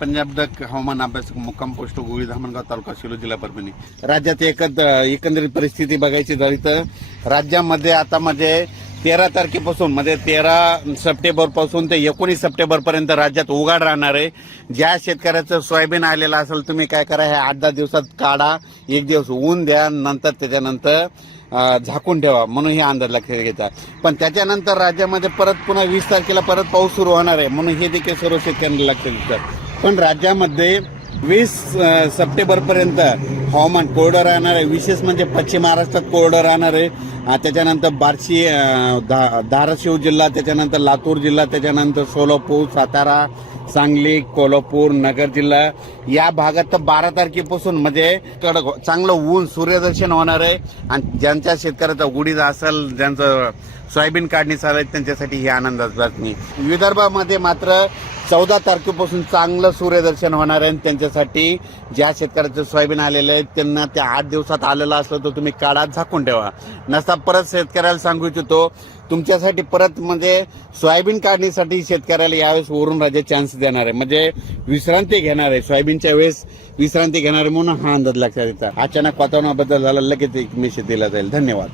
Punjab duck हवामान अभ्यासक मुक्काम पोस्ट गोळी धामणगाव तालुका शिलो जिल्हा परभणी. राज्यात एकंद एकंदरीत परिस्थिती बघायची झाली तर राज्यामध्ये आता म्हणजे तेरा तारखेपासून म्हणजे तेरा सप्टेंबरपासून ते एकोणीस सप्टेंबरपर्यंत राज्यात उघाड राहणार आहे. ज्या शेतकऱ्याचं सोयाबीन आलेलं असेल तुम्ही काय करा हे आठ दहा दिवसात काढा एक दिवस ऊन द्या नंतर त्याच्यानंतर झाकून ठेवा म्हणून हे अंदाज लक्षात घेतात पण त्याच्यानंतर राज्यामध्ये परत पुन्हा वीस तारखेला परत पाऊस सुरू होणार आहे म्हणून हे देखील सर्व शेतकऱ्यांना लक्षात घेतात. पण राज्यामध्ये वीस सप्टेंबर पर्यंत हवामान कोरडं राहणार आहे. विशेष म्हणजे पश्चिम महाराष्ट्रात कोरडं राहणार आहे. त्याच्यानंतर बार्शी धा- धाराशिव जिल्हा त्याच्यानंतर लातूर जिल्हा त्याच्यानंतर सोलापूर सातारा सांगली कोल्हापूर नगर जिल्हा. या भागात तर बारा तारखेपासून म्हणजे कडक हो, चांगलं ऊन सूर्यदर्शन होणार आहे. आणि ज्यांच्या शेतकऱ्याचा उडीद असेल ज्यांचं सोयाबीन काढणी चालू आहे त्यांच्यासाठी ही आनंदाची बातमी. विदर्भामध्ये मात्र चौदा तारखेपासून चांगलं सूर्यदर्शन होणार आहे आणि त्यांच्यासाठी ज्या शेतकऱ्याचं सोयाबीन आलेलं आहे त्यांना त्या आठ दिवसात आलेलं असलं तर तुम्ही काळात झाकून ठेवा. नसता परत शेतकऱ्याला सांगू इच्छितो तुमच्यासाठी परत म्हणजे सोयाबीन काढणीसाठी शेतकऱ्याला यावेळेस वरून राजा चान्स देणार आहे. म्हणजे विश्रांती घेणार आहे. सोयाबीनच्या वेळेस विश्रांती घेणार आहे म्हणून हा अंदाज लक्षात येतात अचानक वातावरणाबद्दल झाला लगेच एक मेसेज दिला जाईल. धन्यवाद.